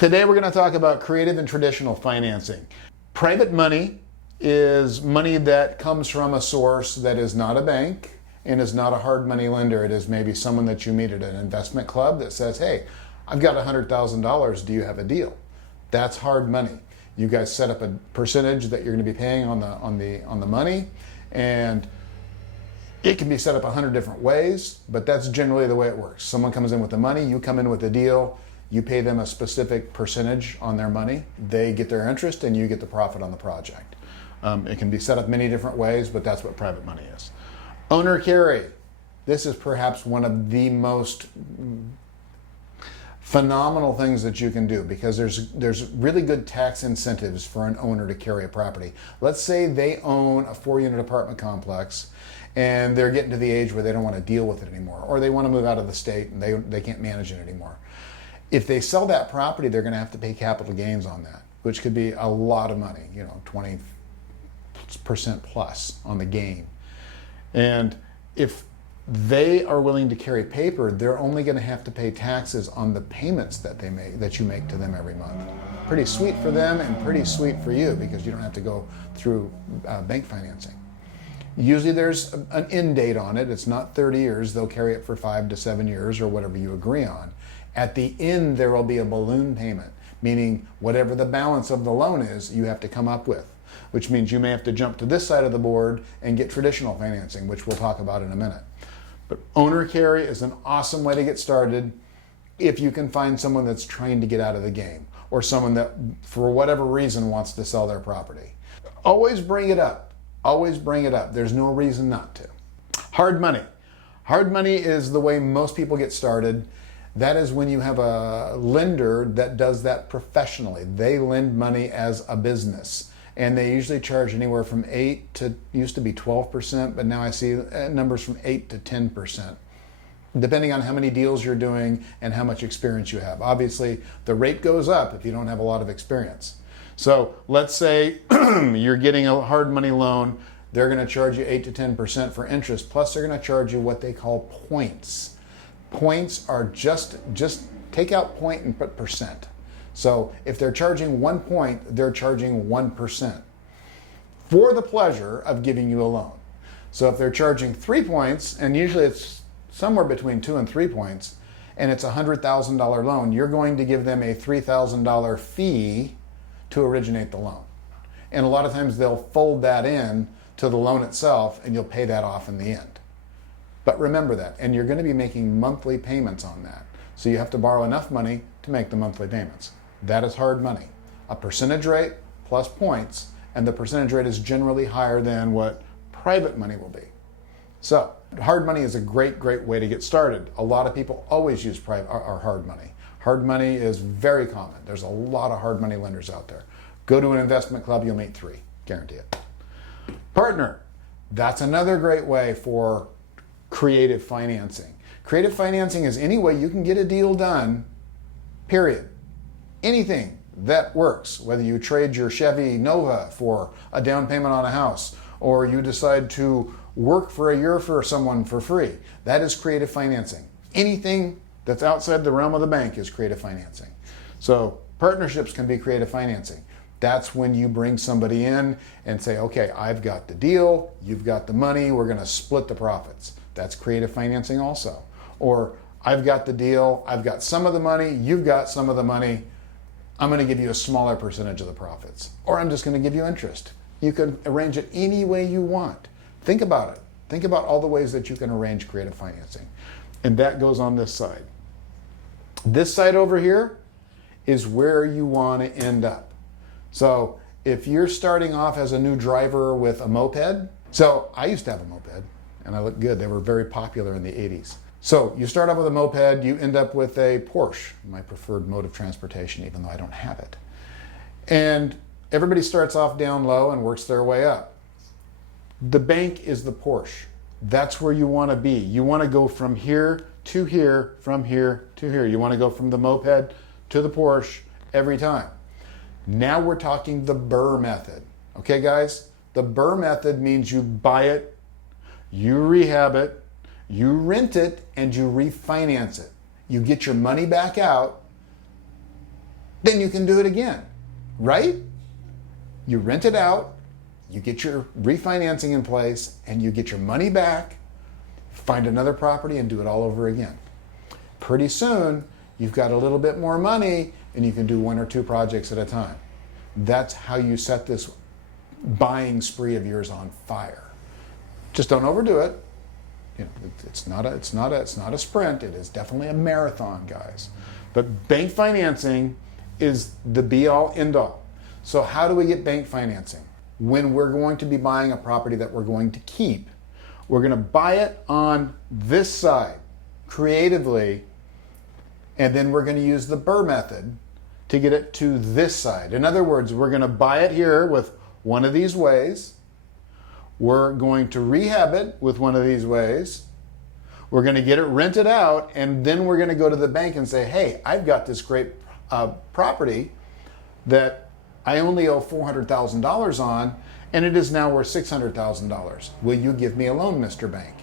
Today we're going to talk about creative and traditional financing. Private money is money that comes from a source that is not a bank and is not a hard money lender. It is maybe someone that you meet at an investment club that says, hey, I've got $100,000, do you have a deal? That's hard money. You guys set up a percentage that you're going to be paying on the money, and it can be set up 100 different ways, but that's generally the way it works. Someone comes in with the money, you come in with the deal, you pay them a specific percentage on their money, they get their interest, and you get the profit on the project. It can be set up many different ways, but that's what private money is. Owner carry. This is perhaps one of the most phenomenal things that you can do because there's really good tax incentives for an owner to carry a property. Let's say they own a 4-unit apartment complex and they're getting to the age where they don't want to deal with it anymore, or they want to move out of the state and they can't manage it anymore. If they sell that property, they're going to have to pay capital gains on that, which could be a lot of money, 20% plus on the gain. And if they are willing to carry paper, they're only going to have to pay taxes on the payments that you make to them every month. Pretty sweet for them and pretty sweet for you because you don't have to go through bank financing. Usually there's an end date on it. It's not 30 years. They'll carry it for 5 to 7 years or whatever you agree on. At the end, there will be a balloon payment, meaning whatever the balance of the loan is, you have to come up with, which means you may have to jump to this side of the board and get traditional financing, which we'll talk about in a minute. But owner carry is an awesome way to get started if you can find someone that's trying to get out of the game or someone that, for whatever reason, wants to sell their property. Always bring it up. Always bring it up. There's no reason not to. Hard money. Hard money is the way most people get started. That is when you have a lender that does that professionally. They lend money as a business. And they usually charge anywhere from 8 to, used to be 12%, but now I see numbers from 8 to 10%, depending on how many deals you're doing and how much experience you have. Obviously, the rate goes up if you don't have a lot of experience. So let's say you're getting a hard money loan. They're going to charge you 8 to 10% for interest, plus they're going to charge you what they call points. Points are just take out point and put percent. So if they're charging 1 point, they're charging 1% for the pleasure of giving you a loan. So if they're charging 3 points, and usually it's somewhere between 2 and 3 points, and it's a $100,000 loan, you're going to give them a $3,000 fee to originate the loan. And a lot of times they'll fold that in to the loan itself, and you'll pay that off in the end. But remember that, and you're going to be making monthly payments on that. So you have to borrow enough money to make the monthly payments. That is hard money. A percentage rate plus points, and the percentage rate is generally higher than what private money will be. So hard money is a great way to get started. A lot of people always use hard money. Hard money is very common. There's a lot of hard money lenders out there. Go to an investment club, you'll meet 3, guarantee it. Partner, that's another great way for creative financing. Creative financing is any way you can get a deal done, period. Anything that works, whether you trade your Chevy Nova for a down payment on a house, or you decide to work for a year for someone for free, that is creative financing. Anything that's outside the realm of the bank is creative financing. So partnerships can be creative financing. That's when you bring somebody in and say, okay, I've got the deal, you've got the money, we're going to split the profits. That's creative financing also. Or I've got the deal, I've got some of the money, you've got some of the money, I'm going to give you a smaller percentage of the profits. Or I'm just going to give you interest. You can arrange it any way you want. Think about it. Think about all the ways that you can arrange creative financing. And that goes on this side. This side over here is where you want to end up. So if you're starting off as a new driver with a moped, so I used to have a moped and I looked good. They were very popular in the 80s. So you start off with a moped, you end up with a Porsche, my preferred mode of transportation, even though I don't have it. And everybody starts off down low and works their way up. The bank is the Porsche. That's where you want to be. You want to go from here to here, from here to here. You want to go from the moped to the Porsche every time. Now we're talking the BRRRR method. Okay, guys? The BRRRR method means you buy it, you rehab it, you rent it, and you refinance it. You get your money back out. then you can do it again, right? You rent it out, you get your refinancing in place, and you get your money back, find another property and do it all over again. Pretty soon, you've got a little bit more money and you can do 1 or 2 projects at a time. That's how you set this buying spree of yours on fire. Just don't overdo it. You know, it's not a sprint. It is definitely a marathon, guys. But bank financing is the be-all, end-all. So how do we get bank financing? When we're going to be buying a property that we're going to keep, we're going to buy it on this side creatively, and then we're going to use the BRRRR method to get it to this side. In other words, we're going to buy it here with one of these ways. We're going to rehab it with one of these ways. We're going to get it rented out, and then we're going to go to the bank and say, hey, I've got this great property that I only owe $400,000 on, and it is now worth $600,000. Will you give me a loan, Mr. Bank?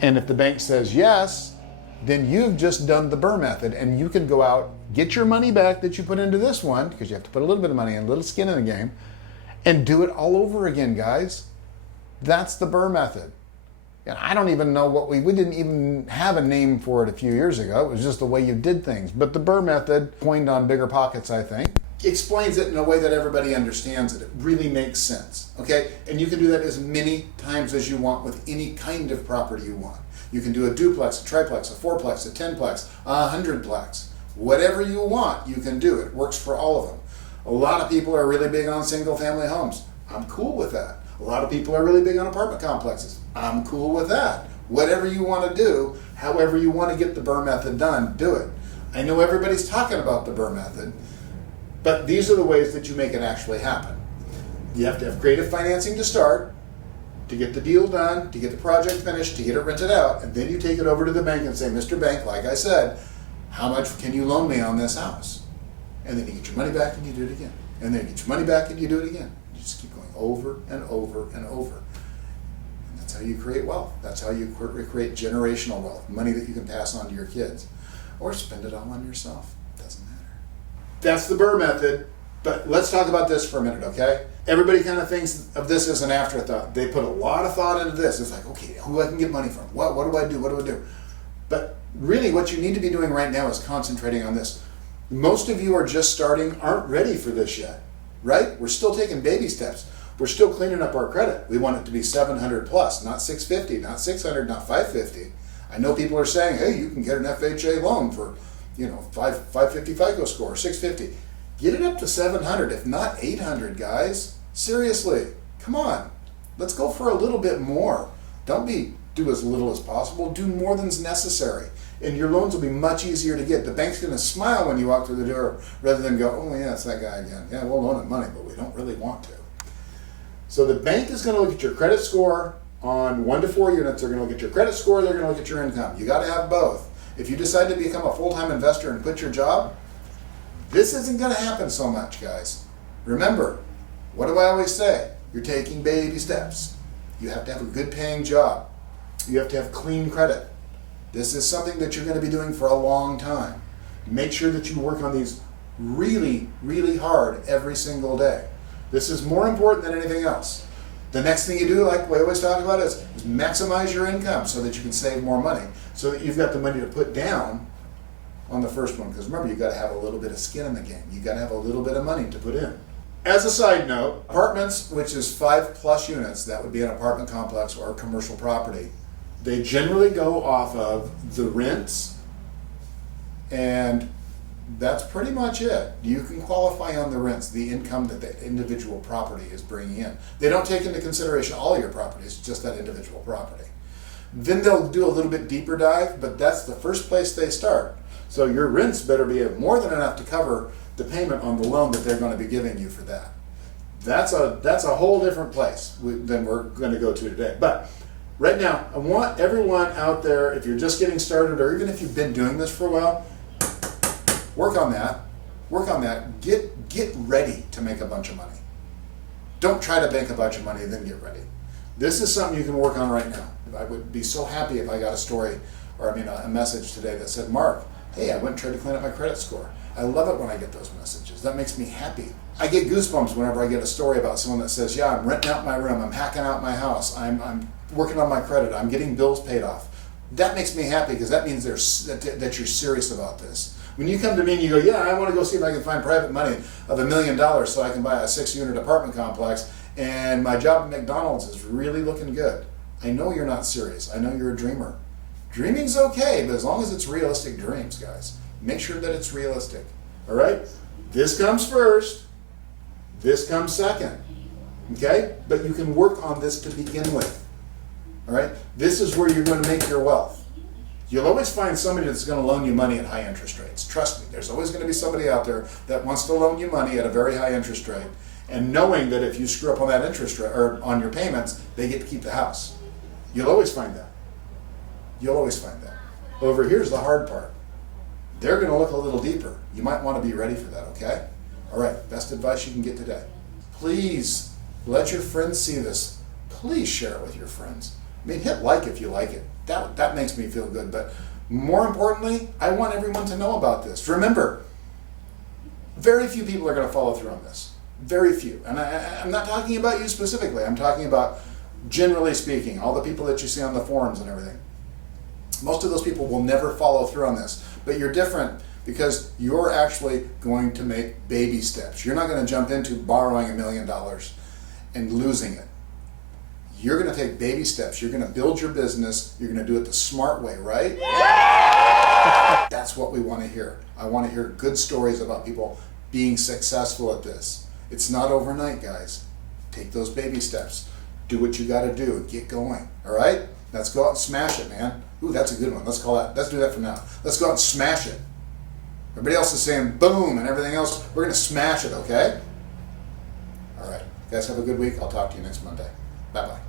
And if the bank says yes, then you've just done the BRRRR method, and you can go out, get your money back that you put into this one, because you have to put a little bit of money in, a little skin in the game, and do it all over again, guys. That's the BRRRR method. And I don't even know what we didn't even have a name for it a few years ago. It was just the way you did things. But the BRRRR method, coined on BiggerPockets, I think, explains it in a way that everybody understands it. It really makes sense, okay? And you can do that as many times as you want with any kind of property you want. You can do a duplex, a triplex, a fourplex, a 10plex, a 100plex. Whatever you want, you can do. It works for all of them. A lot of people are really big on single family homes. I'm cool with that. A lot of people are really big on apartment complexes. I'm cool with that. Whatever you want to do, however you want to get the BRRRR method done, do it. I know everybody's talking about the BRRRR method, but these are the ways that you make it actually happen. You have to have creative financing to start, to get the deal done, to get the project finished, to get it rented out, and then you take it over to the bank and say, Mr. Bank, like I said, how much can you loan me on this house? And then you get your money back and you do it again. And then you get your money back and you do it again. You just keep going over and over and over. And that's how you create wealth. That's how you create generational wealth, money that you can pass on to your kids, or spend it all on yourself. Doesn't matter. That's the BRRRR method. But let's talk about this for a minute, okay? Everybody kind of thinks of this as an afterthought. They put a lot of thought into this. It's like, okay, who I can get money from? What do I do? What do I do? But really what you need to be doing right now is concentrating on this. Most of you are just starting, aren't ready for this yet, right? We're still taking baby steps. We're still cleaning up our credit. We want it to be 700 plus, not 650, not 600, not 550. I know people are saying, hey, you can get an FHA loan for, 550 FICO score, 650. Get it up to 700, if not 800, guys. Seriously, come on. Let's go for a little bit more. Don't do as little as possible. Do more than's necessary. And your loans will be much easier to get. The bank's going to smile when you walk through the door rather than go, oh yeah, it's that guy again. Yeah, we'll loan him money, but we don't really want to. So the bank is going to look at your credit score on 1 to 4 units. They're going to look at your credit score. They're going to look at your income. You got to have both. If you decide to become a full-time investor and quit your job, this isn't going to happen so much, guys. Remember, what do I always say? You're taking baby steps. You have to have a good paying job. You have to have clean credit. This is something that you're going to be doing for a long time. Make sure that you work on these really, really hard every single day. This is more important than anything else. The next thing you do, like we always talk about, is maximize your income so that you can save more money, so that you've got the money to put down on the first one. Because remember, you've got to have a little bit of skin in the game. You've got to have a little bit of money to put in. As a side note, apartments, which is 5+ units, that would be an apartment complex or a commercial property, they generally go off of the rents, and that's pretty much it. You can qualify on the rents, the income that the individual property is bringing in. They don't take into consideration all your properties, just that individual property. Then they'll do a little bit deeper dive, but that's the first place they start. So your rents better be more than enough to cover the payment on the loan that they're going to be giving you for that. That's a whole different place than we're going to go to today. But right now, I want everyone out there, if you're just getting started, or even if you've been doing this for a while, work on that. Work on that. Get ready to make a bunch of money. Don't try to bank a bunch of money, then get ready. This is something you can work on right now. I would be so happy if I got a message today that said, Mark, hey, I went and tried to clean up my credit score. I love it when I get those messages. That makes me happy. I get goosebumps whenever I get a story about someone that says, yeah, I'm renting out my room, I'm hacking out my house, I'm working on my credit, I'm getting bills paid off. That makes me happy because that means that you're serious about this. When you come to me and you go, yeah, I want to go see if I can find private money of $1 million so I can buy a 6-unit apartment complex, and my job at McDonald's is really looking good. I know you're not serious. I know you're a dreamer. Dreaming's okay, but as long as it's realistic dreams, guys. Make sure that it's realistic. All right? This comes first. This comes second. Okay? But you can work on this to begin with. All right? This is where you're going to make your wealth. You'll always find somebody that's going to loan you money at high interest rates. Trust me, there's always going to be somebody out there that wants to loan you money at a very high interest rate, and knowing that if you screw up on that interest rate or on your payments, they get to keep the house. You'll always find that. You'll always find that. Over here's the hard part. They're going to look a little deeper. You might want to be ready for that, okay? All right, best advice you can get today. Please let your friends see this. Please share it with your friends. I mean, hit like if you like it. That makes me feel good. But more importantly, I want everyone to know about this. Remember, very few people are going to follow through on this. Very few. And I'm not talking about you specifically. I'm talking about, generally speaking, all the people that you see on the forums and everything. Most of those people will never follow through on this. But you're different because you're actually going to make baby steps. You're not going to jump into borrowing $1 million and losing it. You're going to take baby steps. You're going to build your business. You're going to do it the smart way, right? Yeah! That's what we want to hear. I want to hear good stories about people being successful at this. It's not overnight, guys. Take those baby steps. Do what you got to do. Get going, all right? Let's go out and smash it, man. Ooh, that's a good one. Let's do that from now. Let's go out and smash it. Everybody else is saying boom and everything else. We're going to smash it, okay? All right. You guys have a good week. I'll talk to you next Monday. Bye-bye.